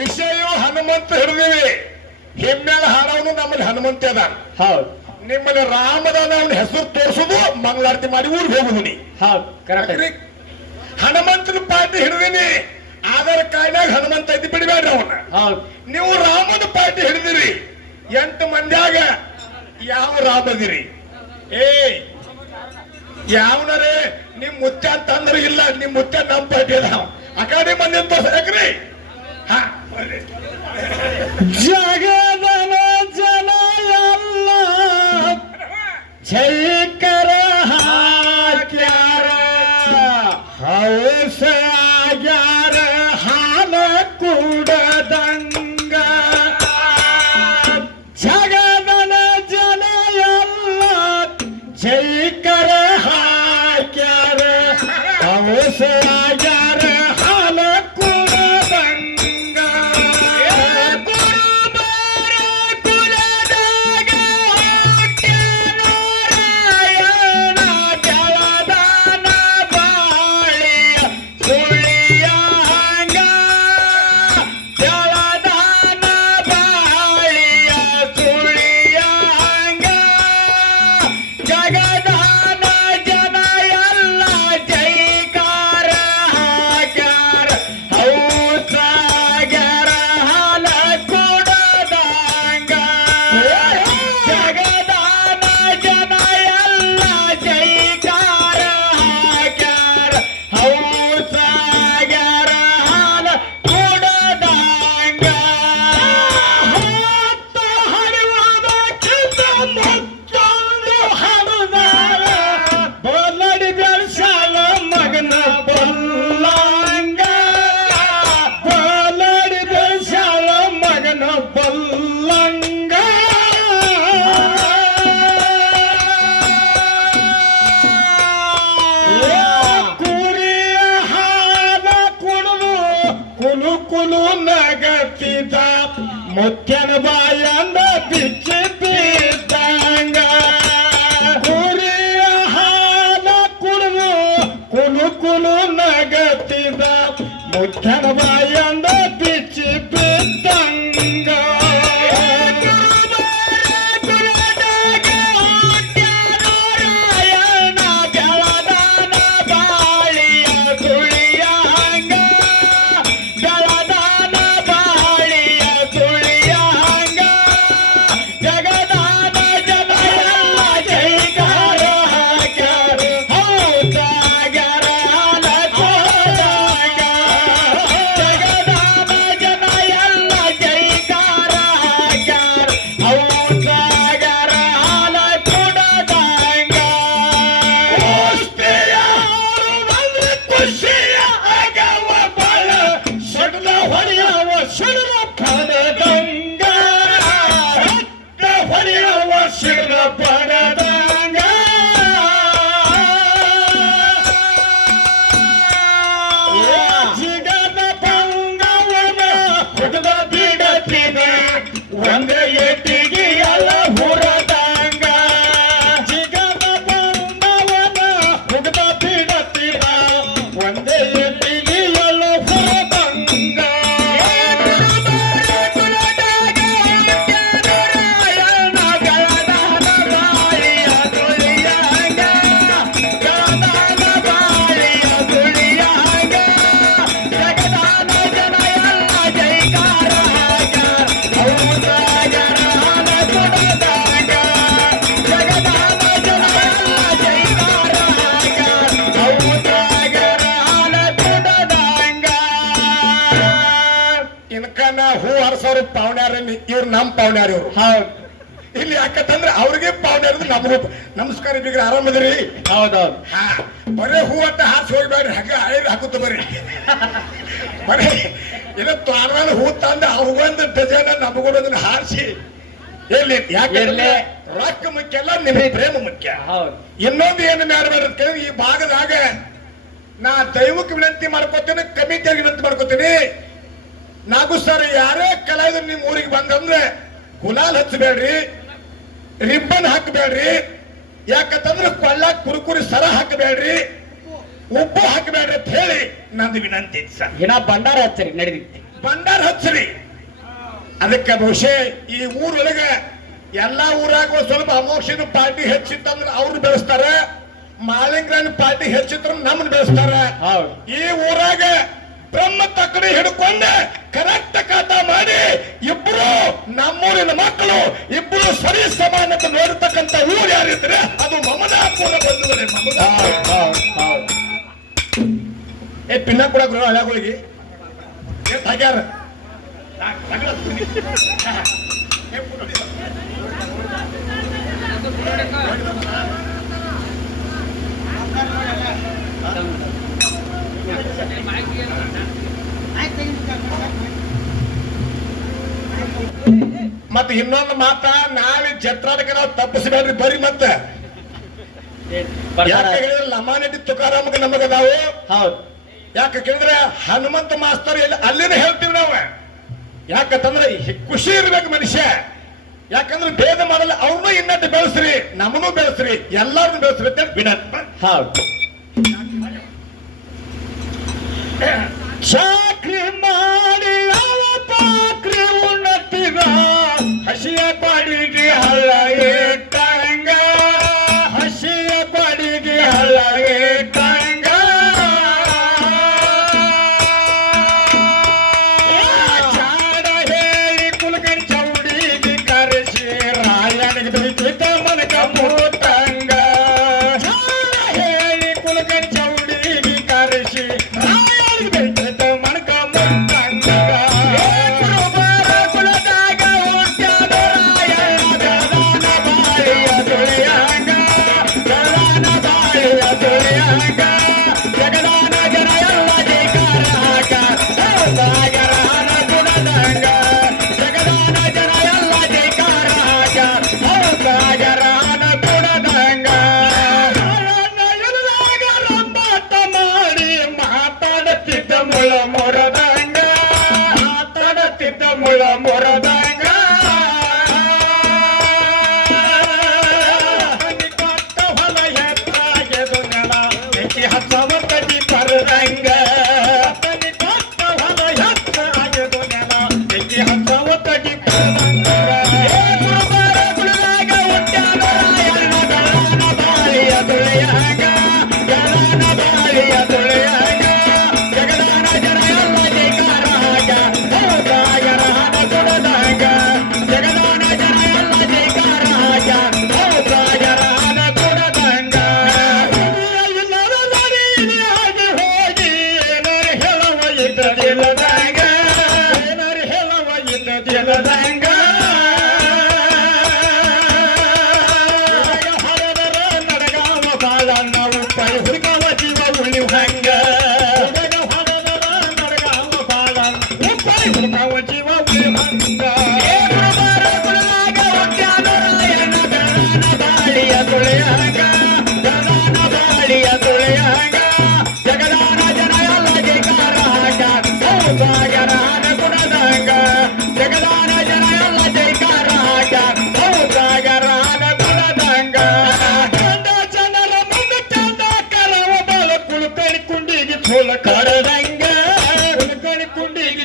ವಿಷಯ ಹನುಮಂತ ಹಿಡಿದಿವಿ. ಹಿಮ್ಮೇಲೆ ಹಾಡವನು ನಮ್ಮಲ್ಲಿ ಹನುಮಂತ ಅದಾನ. ಹೌದು. ನಿಮ್ಮಲ್ಲಿ ರಾಮದಾನ ಅವನ ಹೆಸರು ತೋರಿಸುದು, ಮಂಗಳಾರತಿ ಮಾಡಿ ಊರಿಗೆ ಹೋಗುದು ನೀ. ಹೌದು, ಕರೆಕ್ಟ್. ಹನುಮಂತನ ಪಾರ್ಟಿ ಹಿಡಿದಿನಿ, ಆಧಾರ್ ಕಾರ್ಡ್ನಾಗ ಹನುಮಂತ ಐತಿ, ಬಿಡಬೇಡ್ರಿ ಅವನ್ನ. ಹೌದು. ನೀವು ರಾಮನ ಪಾರ್ಟಿ ಹಿಡಿದಿರಿ. 8 ಮಂದ್ಯಾಗ ಯಾವ ರಾಮದಿರಿ? ಯಾವನರೇ ನಿಮ್ ಮುಚ್ಚ ಅಂತಂದ್ರೆ ಇಲ್ಲ, ನಿಮ್ ಮುಚ್ಚ ನಮ್ ಪಾರ್ಟಿ ಅದಾವ. ಆ ಕಡೆ ಮಂದಿ ತೋರ್ಸ್ರಿ. ಜಗದನ ಜನ ಎಲ್ಲ ಜೈಕರ ಹಾಕ್ಯಾರ, ಹೌಸ ಆಗ್ಯಾರ ಹಾಲ ಕೂಡದಂಗ. ಜಗದನ ಜನ ಎಲ್ಲ ಜೈಕರ ಹಾಕ್ಯಾರ, ಹೌಸ ಆಗ್ಯಾರ ಹಾಲ ಕೂಡದಂಗ. ಮುತ್ಯನ ಬಾಯಂದ ಬಿಚ್ಚಿ ಬಿದ್ದಂಗ, ಕುರಿಯ ಹಾಲ ಕುಡಿದು ಕುಲು ಕುಲು ನಗತಿದ, ಮುತ್ಯನ ಬಾಯಂದ ಬಿಚ್ಚಿ ಬಿದ್ದಂಗ. ಹೂ ಹರ್ಸೋರು ಪಾವಣ್ಯಾರ, ಇವ್ರು ನಮ್ ಪಾವಣ್ಯಾರ. ಇವ್ರು ಹೌದು. ಇಲ್ಲಿ ಯಾಕಂತಂದ್ರೆ ಅವ್ರಿಗೆ ಪಾವಣ್ಯಾರ, ನಮಗೂ ನಮಸ್ಕಾರ ಬಿಗ್ರ, ಆರಾಮದ್ರಿ? ಹೌದೌದು. ಹಾ, ಬರೇ ಹೂ ಅಂತ ಹಾಸಿ ಹೋಗ್ಬೇಡ್ರಿ, ಹಂಗ ಹೈದು ಹಾಕುತ್ತ ಬರ್ರಿ. ಬರೀ ಇಲ್ಲ ತ್ವಾರವಾದ ಹೂ ತಂದ ಅವಂದು ಡಜನ್ ನಮಗೊಂದನ್ನ ಹಾರಿಸಿ ಎಲ್ಲಿ ಯಾಕೆ ರೊಕ್ಕ ಮುಖ್ಯ ಅಲ್ಲ, ನಿಮಗೆ ಪ್ರೇಮ ಮುಖ್ಯ. ಇನ್ನೊಂದು ಏನು ಮಾಡ್ಬೇಡ, ಈ ಭಾಗದಾಗ ನಾ ದೈವಕ್ಕೆ ವಿನಂತಿ ಮಾಡ್ಕೋತೀನಿ, ಕಮಿಟಿಯಾಗಿ ವಿನಂತಿ ಮಾಡ್ಕೋತೀನಿ. ನಾಗು ಸರ್, ಯಾರೇ ಕಲಾವಿದರು ನಿಮ್ ಊರಿಗೆ ಬಂದಂದ್ರೆ ಗುಲಾಲ್ ಹಚ್ಚಬೇಡ್ರಿ, ರಿಬ್ಬನ್ ಹಾಕಬೇಡ್ರಿ. ಯಾಕಂತಂದ್ರೆ ಕೊಳ್ಳಾಕ್ ಕುರುಕುರಿ ಸರ ಹಾಕಬೇಡ್ರಿ, ಉಪ್ಪು ಹಾಕಬೇಡ್ರಿ ಅಂತ ಹೇಳಿ ನಂದು ವಿನಂತಿ ಸರ್. ಏನ ಭಂಡಾರ ಹಚ್ಚರಿ ನಡೀತಿ. ಭಂಡಾರ ಹಚ್ಚ್ರಿ. ಅದಕ್ಕೆ ಬಹುಶಃ ಈ ಊರೊಳಗ ಎಲ್ಲಾ ಊರಾಗ ಒಂದ್ ಸ್ವಲ್ಪ ಅಮೋಕ್ಷದ ಪಾರ್ಟಿ ಹೆಚ್ಚಿತ್ತಂದ್ರ ಅವ್ರು ಬೆಳೆಸ್ತಾರ, ಮಾಲಿಂಗ್ರನ್ ಪಾರ್ಟಿ ಹೆಚ್ಚಿದ್ರ ನಮ್ಮನ್ನ ಬೆಳೆಸ್ತಾರ. ಈ ಊರಾಗ ಬ್ರಹ್ಮ ತಕ್ಕಡಿ ಹಿಡ್ಕೊಂಡ ಕರೆಕ್ಟ್ ಖಾತಾ ಮಾಡಿ ಇಬ್ರು ನಮ್ಮೂರಿನ ಮಕ್ಕಳು ಇಬ್ರು ಸರಿ ಸಮಾನತೆ ನೋಡ್ತಕ್ಕಂಥ ಊರು ಯಾರಿದ್ರೆ ಅದು ಮಮದಾಪುರ ಬಂಧುಗಳೇ. ಏ ಪಿನ್ನ ಕೂಡ ಗೃಹ ಹಳೆಗಳಿಗೆ ಹಾಗ್ಯಾರ ಮತ್ತ ಇನ್ನೊಂದು ಮಾತ ನಾಳೆ ಜತ್ರಾಟಕ್ಕೆ ನಾವು ತಪ್ಪಿಸಬೇಡ್ರಿ ಬರ್ರಿ. ಮತ್ತ ಯಾಕೆ ಹೇಳಿದ್ರೆ ಲಮಾನೆಟ್ಟಿ ತುಕಾರಾಮಕ್ಕೆ ನಮಗದಾವು. ಹೌದು, ಯಾಕೆ ಕೇಳಿದ್ರೆ ಹನುಮಂತ ಮಾಸ್ತರ್ ಅಲ್ಲಿನ ಹೇಳ್ತೀವಿ ನಾವು. ಯಾಕಂತಂದ್ರೆ ಖುಷಿ ಇರ್ಬೇಕು ಮನುಷ್ಯ. ಯಾಕಂದ್ರೆ ಭೇದ ಮಾಡಲ್ಲ, ಅವ್ರನ್ನೂ ಇನ್ನಟ್ಟು ಬೆಳೆಸ್ರಿ, ನಮ್ಮನ್ನೂ ಬೆಳೆಸ್ರಿ, ಎಲ್ಲಾರನ್ನು ಬೆಳೆಸ್ರಿ ಅಂತ ವಿನಂತಿ. ಹೌದು, ಚಾಕ್ರಿ ಮಾಡಿ ಪಾಕ್ರಿ ಉನ್ನತಿಗ ಹಸಿಯ ಬಾಡಿಗೆ ಹಳ್ಳ ಇಟ್ಟಂಗ, ಹಸಿಯ ಬಾಡಿಗೆ ಹಳ್ಳ ಇಟ್ಟಂಗ, ಚಾಡ ಹೇಳಿ ಕುಲಕರ್ಣಿ ಚೌಡಿಗೆ ಕರೆಸಿ ರಾಯನಿಗೆ ದುಡಿತ ಮನಕ ಮೂತಂಗ, ಚಾಡ ಹೇಳಿ ಕುಲಕರ್ಣಿ ಚೌಡಿಗೆ ಕರೆಸಿ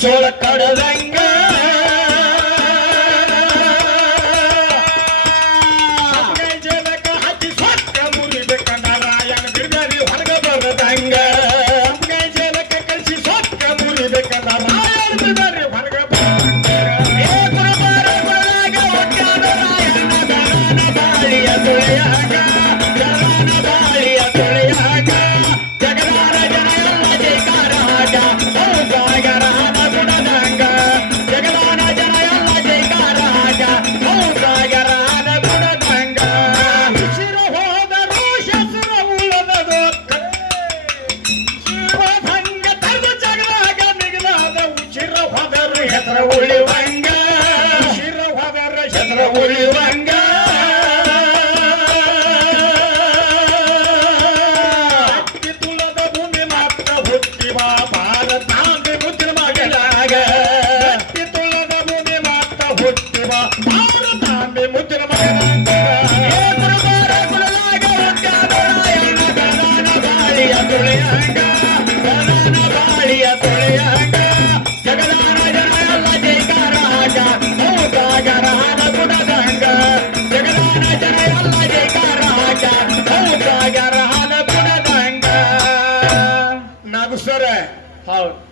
ಚೋಳ ಕಡದಂಗ ಹಾಕಿ ಸ್ವಚ್ಛ ಮುರಿಬೇಕಂದ ರಾಯನ ಬಿಡರಿ ಹೊರಗ ಬರದಂಗ, ಜಲಕ ಕಳಿಸಿ ಸ್ವಚ್ಛ ಮುರಿಬೇಕಂದ ರಾಯನ ಬಿಡರಿ ಹೊರಗ ಬರದಂಗ, ಬಾಳಿಯ ತುಳಿಯಾಗ ಜಗದಾನ ಬಾಳಿಯ ತುಳಿಯಾಗ ಜಗದಾನ ಜನ ಎಲ್ಲ ಜೈಕಾರ ಹಾಗ ಹೌದಾಗರ ಗುಣದಂಗ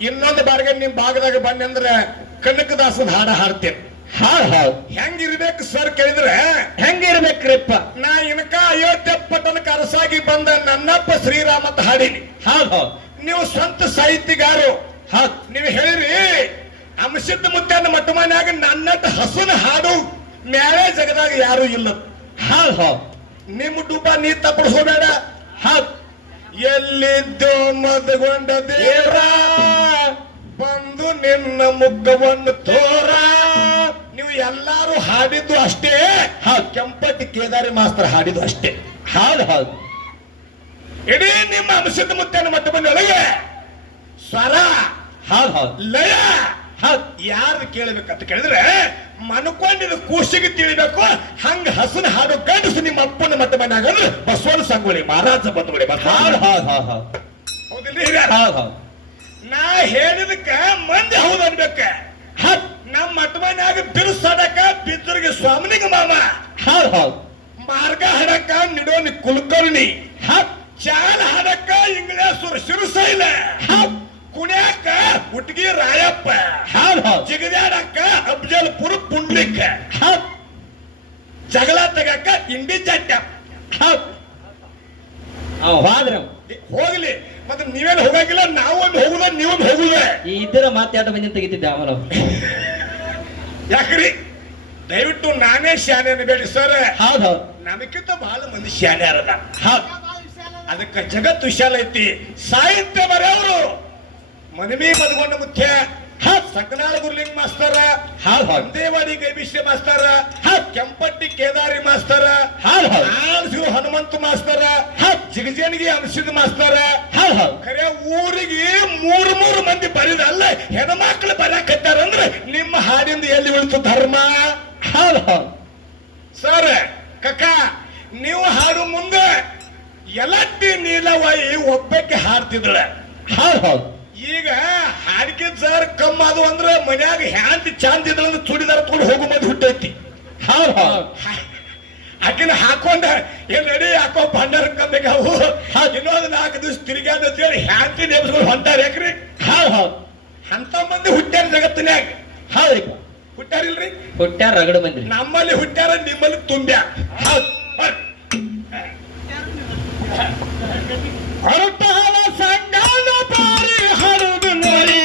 ಇನ್ನೊಂದು ಬಾರಿಗೆ ನಿಮ್ ಭಾಗದಾಗ ಬನ್ನಿ ಅಂದ್ರೆ ಕನಕದಾಸನ ಹಾಡ ಹಾಡ್ತೇನೆ. ಹೌದ್ ಹೆಂಗಿರ್ಬೇಕು ಸರ್ ಕೇಳಿದ್ರೆ ಹೆಂಗಿರ್ಬೇಕ್ರಿಪ್ಪ? ನಾ ಇನ್ಕ ಅಯೋಧ್ಯೆ ಪಟ್ಟಣಕ್ಕೆ ಅರಸಾಗಿ ಬಂದ ನನ್ನಪ್ಪ ಶ್ರೀರಾಮ ಅಂತ ಹಾಡೀನಿ. ಹೌದ್ ನೀವು ಸ್ವಂತ ಸಾಹಿತ್ಯಗಾರು. ಹೌದ್ ನೀವು ಹೇಳಿರಿ ಅಂಶದ ಮುತ್ತನ ಮಟ್ಟ ಮನ್ಯಾಗ ನನ್ನಟ್ಟು ಹಸುನ ಹಾಡು ಮ್ಯಾಲೆ ಜಗದಾಗ ಯಾರು ಇಲ್ಲ. ಹೌದ್ ನಿಮ್ಮ ಡುಬ್ಬ ನೀ ತಪ್ಪಡಿಸೋಬೇಡ. ಹೌದ್ ಎಲ್ಲಿದ್ದೋ ಮದಗೊಂಡ ದೇವರ ಬಂದು ನಿನ್ನ ಮುಖವನ್ನು ತೋರ. ನೀವು ಎಲ್ಲಾರು ಹಾಡಿದ್ದು ಅಷ್ಟೇ. ಕೆಂಪಟ್ಟಿ ಕೇದಾರಿ ಮಾಸ್ತರ್ ಹಾಡಿದ್ದು ಅಷ್ಟೇ. ಹೌದ್ ಇಡೀ ನಿಮ್ಮ ಅಂಶದ ಮುತ್ತನ ಮಟ್ಟ ಒಳಗೆ ಸ್ವರ ಹೌದ್ ಲಯ ಹೌದ್ ಯಾರು ಕೇಳಬೇಕಂತ ಕೇಳಿದ್ರೆ ಮನ್ಕೊಂಡಿದ್ದು ಕೂಸಿಗೆ ತಿಳಿಬೇಕು. ಹಂಗ ಹಸನ ಹಾಡು ಗಂಡಸು ನಿಮ್ಮ ಅಪ್ಪನ ಮಟ್ಟ ಮನ್ಯಾಗ ಅಂದ್ರೆ ಬಸವನ ಸಂಗೊಳ್ಳಿ ಮಹಾರಾಜ ಬಂದ್ಬಿಡಿ. ಹೌದ್ ಹೌದ್ ಹೌದ್ ಹೌದ್ ಹೌದಿಲ್ರಿ ಹಿರಿಯರ? ಹೌದ್ ಹೌದ್ ನಾ ಹೇಳಿದಕ್ಕ ಮಂದಿ ಹೌದು ಅನ್ಬೇಕ. ನಮ್ಮ ಮಟ್ಟ ಮನ್ಯಾಗ ಬಿರುಸಡಕ ಬಿದ್ದರಿಗೆ ಸ್ವಾಮಿನಿಗೆ ಮಾಮ. ಹೌದ್ ಹೌದ್ ಮಾರ್ಗ ಹಡಕ ನಿಡೋನಿ ಕುಲಕರ್ಣಿ. ಚಾಲ ಹಡಕ ಇಂಗ್ಲೇಶ್ವರ ಶಿರಸೈಲ. ಕುಣ್ಯಾಕ ಹುಟ್ಗಿ ರಾಯಪ್ಪ. ಜಿಗದ್ಯಾಡಕ್ಕ ಅಫಜಲ್ಪುರ ಪುಂಡ್ಲಿಕ್ಕ. ಜಗಳ ತೆಗಕ್ಕ ಇಂಡಿ ಜಟ್ಟ. ಹೋದ್ರ ಹೋಗ್ಲಿ ಮತ್ತೆ ನೀವೇನು ಹೋಗಂಗಿಲ್ಲ. ನಾವೊಂದು ಹೋಗುದ ನೀವೊಂದು ಹೋಗುದ. ಇದರ ಮಾತಾಡ ಮಂದಿ ತೆಗಿತಿದ್ದೆ ಆಮೇಲೆ. ಯಾಕ್ರಿ ದಯವಿಟ್ಟು ನಾನೇ ಶಾನೆ ಅನ್ಬೇಡಿ ಸರ್. ಹೌದ್ ಹೌದ್ ನಮಗಿಂತ ಬಹಳ ಮಂದಿ ಶಾನೆ ಅರದ. ಹೌದ್ ಅದಕ್ಕೆ ಜಗತ್ತು ವಿಶಾಲ ಐತಿ. ಸಾಹಿತ್ಯ ಬರೆಯವರು ಮನವಿ ಮದಗೊಂಡ ಮುಖ್ಯ. ಸಕನಾಳ ಗುರುಲಿಂಗ ಮಾಸ್ತರ. ಅಂದೇವಾಡಿ ಗೈಬಿಷ್ಯ ಮಾಸ್ತರ. ಕೆಂಪಟ್ಟಿ ಕೇದಾರಿ ಮಾಸ್ತರ. ಆಳ್ಸಿರು ಹನುಮಂತ ಮಾಸ್ತರ. ಜಿಗಜೇನಿಗೆ ಅಂಶದ ಮಾಸ್ತರ. ಖರೆ ಊರಿಗೆ ಮೂರು ಮಂದಿ ಬರಿದಲ್ಲ ಹೆಣ್ಮಕ್ಳು ಬರಕತ್ತಾರಂದ್ರೆ ನಿಮ್ಮ ಹಾಡಿಂದ ಎಲ್ಲಿ ಉಳಿತು ಧರ್ಮ? ಸರ್ ಕಕ್ಕ ನೀವು ಹಾಡು ಮುಂದೆ ಎಲಟ್ಟಿ ನೀಲವಾಯಿ ಒಬ್ಬಕ್ಕೆ ಹಾಡ್ತಿದ್ಳ. ಈಗ ಹಾಡಿಕೆ ಸರ್ ಕಮ್ಮ ಅದು ಅಂದ್ರೆ ಮನ್ಯಾಗ ಹ್ಯಾಂತಿ ಚಾಂದ್ ಇದ್ರಂದ್ರೆ ಚೂಡಿದಾರ ತಗೊಂಡು ಹೋಗೋ ಮಂದಿ ಹುಟ್ಟೈತಿ. ಆಕಿನ ಹಾಕೊಂಡ ಏನ್ ನಡಿ ಹಾಕೋ ಭಂಡಾರ ಕಮ್ಮಿಗಾವು ಇನ್ನೊಂದು 4 ದಿವಸ ತಿರುಗಾದ ಅಂತೇಳಿ ಹ್ಯಾಂತಿ ನೇಮಿಸ್ಕೊಂಡು ಹೊಂಟಾರ. ಯಾಕ್ರಿ ಅಂತ ಮಂದಿ ಹುಟ್ಟ್ಯಾರ ಜಗತ್ತಿನ್ಯಾಗ. ಹುಟ್ಟ್ಯಾರಿಲ್ರಿ? ಹುಟ್ಟ್ಯಾರ ರಗಡ ಮಂದಿ. ನಮ್ಮಲ್ಲಿ ಹುಟ್ಟ್ಯಾರ, ನಿಮ್ಮಲ್ಲಿ ತುಂಬ್ಯಾ. ಹೊರಟಾಳ ಸಂಗಾನ ಬಾರಿ ಹರಿದು ನೋಡಿ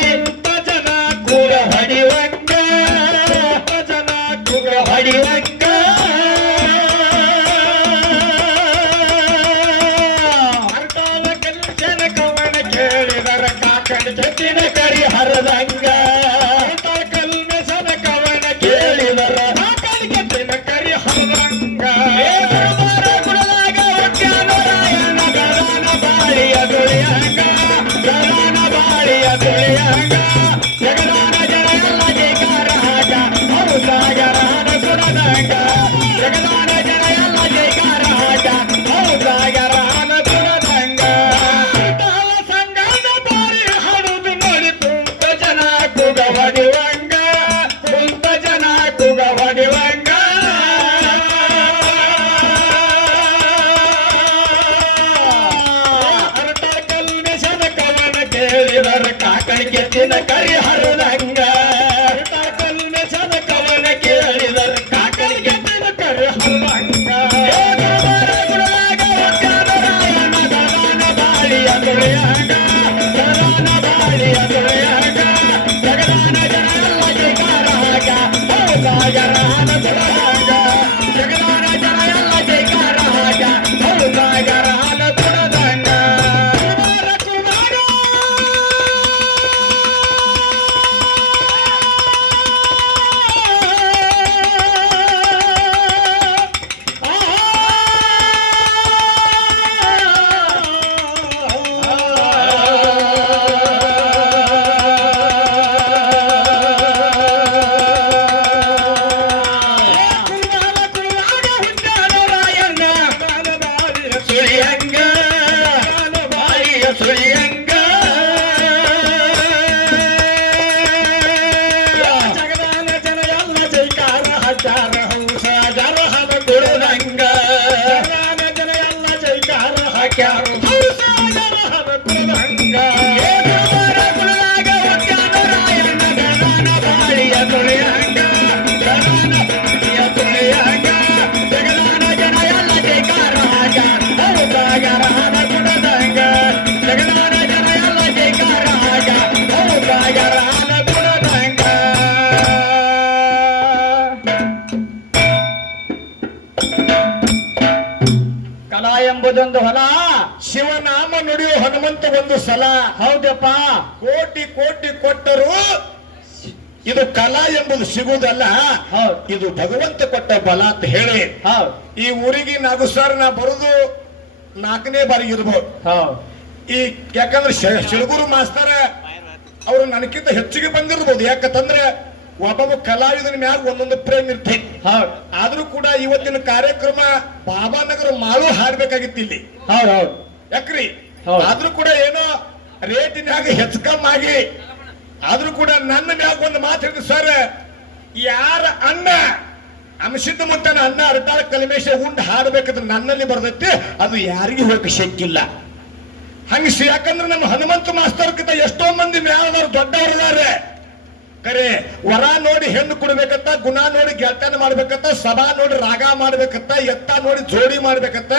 ಭಜನ ಕೂರ ಹೊಡಿವಂಗ. ಭಜನ ಕೂರ ಹೊಡಿವಂಗ. ಹೊರಟಾಳ ಕಲ್ಚನ ಕವನ ಕೇಳಿದರ ಕಾಕನ ಜೊತಿನ ಕರಿ ಹರದಂಗ. ಹೊರಟಾಳ ಕಲ್ಮೆಸನ ಕವನ ಕೇಳಿದರ ಕಾಕನ ಜೊತಿನ ಕರಿ ಹರದಂಗ. ಬಾಳಿಯ ತುಳಿಯಂಗ ಜಗದಾನ ಜನ ಎಲ್ಲ ಇದೊಂದು ಹೊಲ. ಶಿವನಾಮ ನುಡಿಯೋ ಹನುಮಂತ ಒಂದು ಸಲ. ಹೌದಪ್ಪ. ಕೋಟಿ ಕೋಟಿ ಕೊಟ್ಟರು ಇದು ಕಲಾ ಎಂಬುದು ಸಿಗುವುದಲ್ಲ, ಹೌದು. ಇದು ಭಗವಂತ ಕೊಟ್ಟ ಬಲ ಅಂತ ಹೇಳಿ ಹೌದು ಈ ಊರಿಗೆ ನಾಗು ಸರ್ ನಾ ಬರುದು 4ನೇ ಬಾರಿಗೆ ಇರ್ಬೋದು. ಹೌದು. ಈ ಯಾಕಂದ್ರೆ ಶಿಳಗುರು ಮಾಸ್ತರ ಅವರು ನನಗಿಂತ ಹೆಚ್ಚಿಗೆ ಬಂದಿರ್ಬೋದು. ಯಾಕಂತಂದ್ರೆ ಒಬ್ಬೊಬ್ಬ ಕಲಾವಿದನ ಮ್ಯಾಗ ಒಂದೊಂದು ಪ್ರೇಮ್ ಇರ್ತೈತಿ. ಹೌದು. ಆದ್ರೂ ಕೂಡ ಇವತ್ತಿನ ಕಾರ್ಯಕ್ರಮ ಬಾಬಾನಗರ ಮಾಳು ಹಾಡ್ಬೇಕಾಗಿತ್ತು ಇಲ್ಲಿ. ಹೌದು ಹೌದು. ಯಾಕ್ರಿ? ಹೌದು. ಆದ್ರೂ ಕೂಡ ಏನೋ ರೇಟಿನಾಗ ಹೆಚ್ಚು ಕಮ್ಮಿ ಆಗಿ ಆದ್ರೂ ಕೂಡ ನನ್ನ ಮ್ಯಾಗ ಒಂದು ಮಾತು ಹೇಳಿದ್ರು ಸರ್, ಯಾರ ಅನ್ನ ಅಂಶದ ಮುಟ್ಟನ ಅನ್ನ ಅರ್ಟಾಳ ಕಲಿಮೇಶ ಉಂಡು ಹಾಡ್ಬೇಕಂದ್ರೆ ನನ್ನಲ್ಲಿ ಬರ್ತೈತಿ, ಅದು ಯಾರಿಗೂ ಹೋಗಕ್ಕೆ ಶಕ್ಕಿಲ್ಲ. ಹಂಗ ಯಾಕಂದ್ರೆ ನಮ್ಮ ಹನುಮಂತ ಮಾಸ್ತರ್ಕಿಂತ ಎಷ್ಟೋ ಮಂದಿ ಮ್ಯಾಲದವ್ರು ದೊಡ್ಡವರಿದ್ದಾರೆ. ಕರೆ ವರ ನೋಡಿ ಹೆಣ್ಣು ಕೊಡ್ಬೇಕಂತ, ಗುಣ ನೋಡಿ ಗೆಳತನ ಮಾಡ್ಬೇಕಂತ, ಸಭಾ ನೋಡಿ ರಾಗ ಮಾಡ್ಬೇಕಂತ, ಎತ್ತ ನೋಡಿ ಜೋಡಿ ಮಾಡ್ಬೇಕಂತ,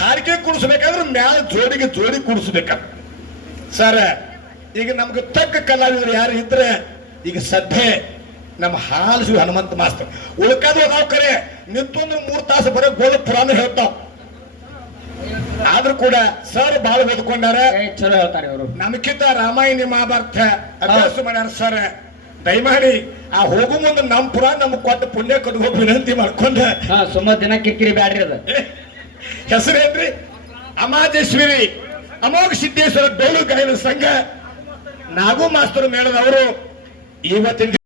ಹಾರಿಕೆ ಕುಡಿಸ್ಬೇಕಾದ್ರೆ ಮ್ಯಾಲ ಜೋಡಿಗೆ ಜೋಡಿ ಕುಡಿಸ್ಬೇಕಂತ. ಸರ್ ಈಗ ನಮ್ಗೆ ತಕ್ಕ ಕಲಾವಿದರು ಯಾರು ಇದ್ರೆ ಈಗ ಸದ್ಯ ನಮ್ಮ ಹಾಲು ಹನುಮಂತ ಮಾಸ್ತರ್ ಉಳ್ಕಾದು ಅದಾವ್. ಕರೆ ನಿಂತೊಂದು 3 ತಾಸು ಬರೋ ಗೋಳ ಪುರಾಣ ಹೇಳ್ತಾವ. ಆದ್ರೂ ಕೂಡ ಸರ್ ಬಹಳ ಓದ್ಕೊಂಡಾರ, ಚಲೋ ಹೇಳ್ತಾರೆ ಇವರು. ನಮ್ಕಿಂತ ರಾಮಾಯಣ ಮಹಾಭಾರತ ಅಭ್ಯಾಸ ಮಾಡ್ಯಾರ. ಸರ್ ದಯಮಾಡಿ ಆ ಹೋಗು ಮುಂದೆ ನಮ್ ಪುರಾಣ ನಮ್ಗೆ ಕೊಟ್ಟ ಪುಣ್ಯ ಕೊಟ್ಟು ಹೋಗಿ ವಿನಂತಿ ಮಾಡ್ಕೊಂಡ. ಸುಮಾರು ದಿನ ಕಿರಿಕಿರಿ ಬ್ಯಾಡ್ರಿ ಅದ. ಹೆಸರೇನ್ರಿ? ಅಮಾದೇಶ್ವರಿ ಅಮೋಘ ಸಿದ್ದೇಶ್ವರ ಡೋಲು ಗಾಯನ ಸಂಘ ನಾಗು ಮಾಸ್ತರ್ ಮೇಳದವರು ಇವತ್ತಿನ